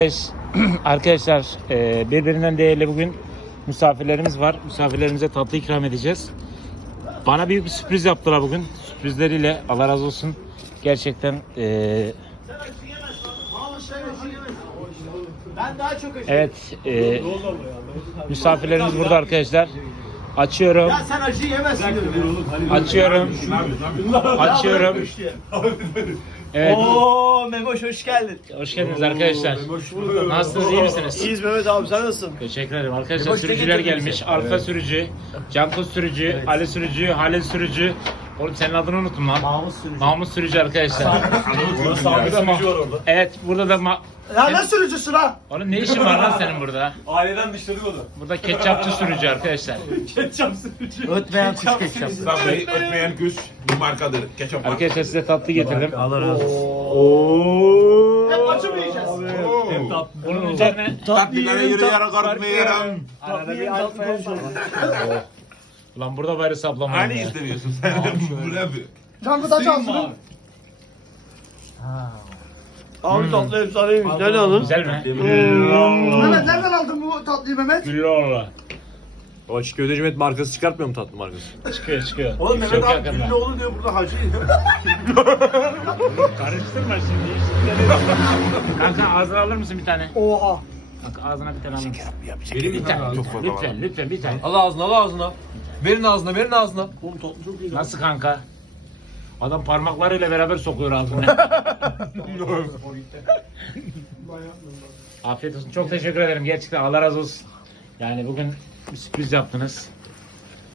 Arkadaşlar birbirinden değerli bugün misafirlerimiz var. Misafirlerimize tatlı ikram edeceğiz. Bana büyük bir sürpriz yaptılar bugün. Sürprizleriyle Allah razı olsun. Gerçekten evet, misafirlerimiz burada arkadaşlar. Açıyorum. Ya sen acı yemezsin. Açıyorum. Açıyorum. Evet. Oo Memoş hoş geldin. Hoş geldiniz arkadaşlar. Nasılsınız, iyi misiniz? İyiyiz Mehmet abi, sen nasılsın? Teşekkür ederim. Arkadaşlar Memoş, sürücüler ne getirdin gelmiş. bize? Arka sürücü, Canko sürücü, Ali sürücü, Halil sürücü. Oğlum senin adını unuttum lan. Mahmut sürücü. Mahmut sürücü arkadaşlar. Sabit sürücü var orada. Evet, burada da Ya ne sürücüsün ha? Oğlum ne işin var lan senin burada? Aileden dışladık onu. Burada ketçapçı sürücü arkadaşlar. Ketçap sürücü. Ötmeyen kuş ketçap. Tabii ötmeyen kuş bir markadır. Ketçap marka. Arkadaşlar size tatlı getirdim. Allah razı Hep acı mı yiyeceğiz? Bunun üzerine Tatlılara yürüyerek artmayalım. arada bir alfa konuşalım. Ulan burada bari saplama. Hani istemiyorsun sen? Bu ne bir? Canku taç alsın. Abi tatlı efsaneymiş. Nereden aldın? Güzel mi? Mehmet nereden aldın bu tatlıyı Mehmet? Güllüoğlu. O Çiğ Köfteci Mehmet markası çıkartmıyor mu tatlı markası? Çıkıyor. Oğlum Çok Mehmet abi yakında. Güllüoğlu diyor burada hacı. Karıştırma şimdi. Kanka ağzına alır mısın bir tane? Oha. Kanka ağzına bir tane alır mısın? Benim Bir tane. çok fazla var. Lütfen bir tane. Al ağzına al ağzına. Verin ağzına verin ağzına. Oğlum tatlı çok güzel. Nasıl kanka? Adam parmaklarıyla beraber sokuyor ağzına. Afiyet olsun. Çok teşekkür ederim. Gerçekten Allah razı olsun. Yani bugün bir sürpriz yaptınız.